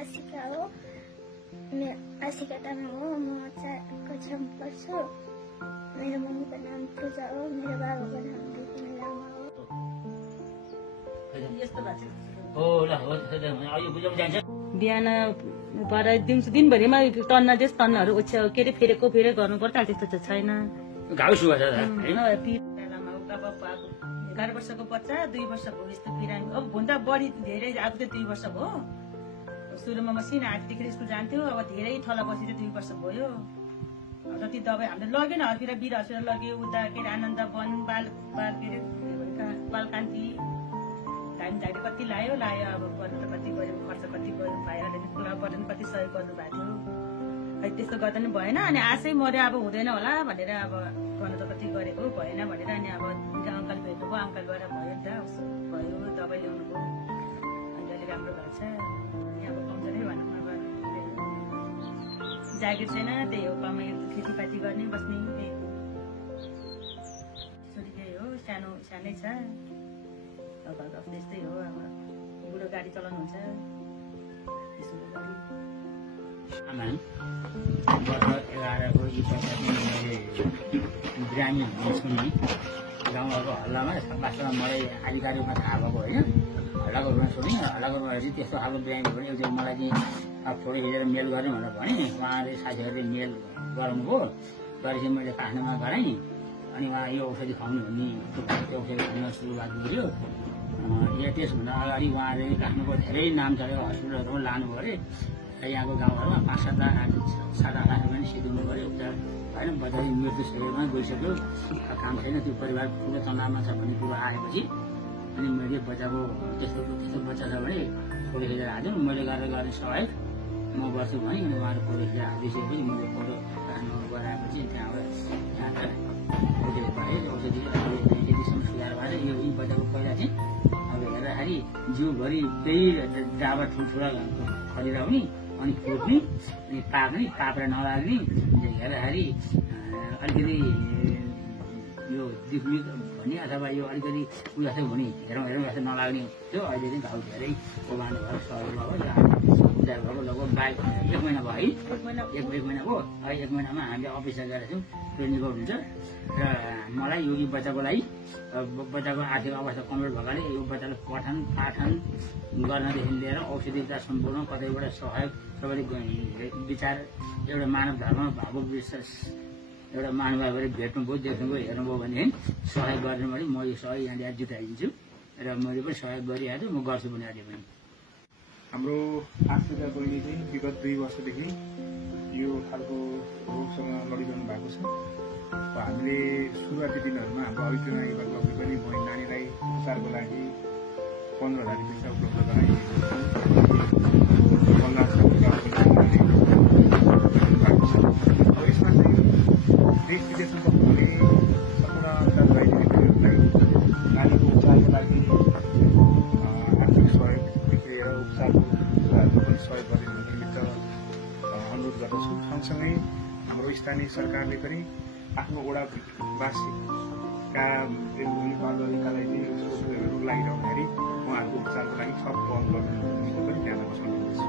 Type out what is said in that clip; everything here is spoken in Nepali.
आशिका हो। आशिका तामाङ हो। म 4 कक्षामा पढ्छु। मेरो मम्मीको नाम पूजा हो। मेरो बाबाको नाम विपिन लामा हो। बिहान भएर दिनभरिमा तन्ना तन्नाहरू के अरे फेरेको गर्नु पर्छ, त्यस्तो त छैन। 11 वर्षको बच्चा 2 वर्षको यस्तो बिरामी। अब भन्दा बढी धेरै अब चाहिँ 2 वर्ष भयो। सुरुमा मसिना आठदेखि स्कुल जान्थ्यो, अब धेरै थला बसी 2 वर्ष भयो। जति दबाई हामीले लगेन, हर्केर वीर हस्पिटल लग्यो, उता के अरे आनन्द वन बालकान्ति धामी कति लायो अब गर्नु त कति गऱ्यो, खर्च कति गर्नु पायो, बटन कति सहयोग गर्नु भएको थियो। खै त्यस्तो गर्दा नि भएन। अनि आशै मर्यो, अब हुँदैन होला भनेर अब गर्नु त कति गरेको भएन भनेर अनि अब अङ्कल भेट्नुभयो, अङ्कल गएर भयो नि त, भयो दबाई ल्याउनु भयो। अनि अहिले राम्रो भएको छ। अब कमजोरै भनौँ, अब जागिर छैन, त्यही हो कमाइ खेतीपाती गर्ने बस्ने। छोरी त्यही हो, सानै छ। अब त्यस्तै हो। अब बुढो गाडी चलाउनुहुन्छ। बिरामी हुन्छु नि गाउँघरको हल्लामा। वास्तवमा मलाई आधिकारिकमा थाहा भएको होइन, हल्लाको रूपमा सुनेँ। हल्लाको रूपमा चाहिँ त्यस्तो खालको बिरामी भने एउटा मलाई चाहिँ अब फोटो खिचेर मेल गर्ने भनेर भने उहाँले साथीहरूले मेल गराउनुभयो। गरेपछि मैले काठमाडौँमा गराएँ। अनि उहाँ यो औषधि खुवाउनु भन्ने त्यो औषधि खुवाउन सुरुवात गर्यो। त्यसभन्दा अगाडि उहाँले काठमाडौँको धेरै नाम चलेको हस्पिटलहरूमा लानुभयो अरे। यहाँको गाउँघरमा 5-7 लाख 7-8 लाख पनि सिद्धिनु पऱ्यो उपचार होइन। बच्चाले मृत्यु शरीरमा गइसक्यो, काम छैन, त्यो परिवार ठुलो तनावमा छ भन्ने कुरो आएपछि अनि मैले बच्चाको त्यस्तो बच्चा छ भने फोटो खिचेर हाल्छु, मैले गरेर गर्ने सहयोग म गर्छु भने उहाँहरू फोटो खिचेर हालिदिइसकेपछि मैले फोटो गराएपछि त्यहाँबाट औषधि पाएँ। औषधि यतिसम्म सुधार भएर यो बच्चाको पहिला चाहिँ अब हेर्दाखेरि जिउभरि त्यही डाबा ठुल्ठुला खलिरहने अनि फुट्ने अनि पाक्ने, पापेर नलाग्ने, हेर्दाखेरि अलिकति यो दिक्मिक भन्ने अथवा यो अलिकति उयो जस्तो हुने हेरौँ जस्तो नलाग्ने थियो। अहिले चाहिँ घाउ धेरै ओभानो भएर सहरमा हो। उद्धार भएको लगभग 1 महिना भयो है, 1 महिना भयो। 1 महिनामा हामीले अफिसमा गएर छौँ, ट्रेनिङको हुन्छ। र मलाई यो बच्चाको लागि बच्चाको आर्थिक अवस्था कमजोर भएकाले यो बच्चालाई पठन पाठन गर्नदेखि लिएर औषधि उपचार सम्पूर्ण कतैबाट सहयोग सबैले विचार एउटा मानव धर्म भावुक विश्वास एउटा महानुभावहरू भेट्नुभयो, देख्नुभयो, हेर्नुभयो भने सहयोग गर्ने भने म यो सहयोग यहाँले जुटाइदिन्छु र मैले पनि सहयोग गरिहाल्छु, म गर्छु पनि अहिले पनि। हाम्रो आशिका बहिनी चाहिँ विगत 2 वर्षदेखि यो खालको रोगसँग लडिरहनु भएको छ। हामीले सुरुवाती दिनहरूमा हाम्रो अभिप्रायबाट लग्ने पनि नानीलाई उपचारको लागि 15,000 रुपियाँ उपलब्ध गराइएको छ। यसमा चाहिँ देश विदेशमा हुने सम्पूर्ण दाजुभाइहरूलाई नानीको उपचारको लागि आर्थिक सहयोगदेखि लिएर उपचारको कुराहरूको पनि सहयोग गर्ने निमित्त अनुरोध गर्दछु। सँगसँगै हाम्रो स्थानीय सरकारले पनि आफ्नो वडावासीका बालबालिकालाई चाहिँ रोग लागिरहँदाखेरि उहाँहरूको उपचारको लागि थप पहल गर्नु पनि ध्यान बसाउनु पर्छ।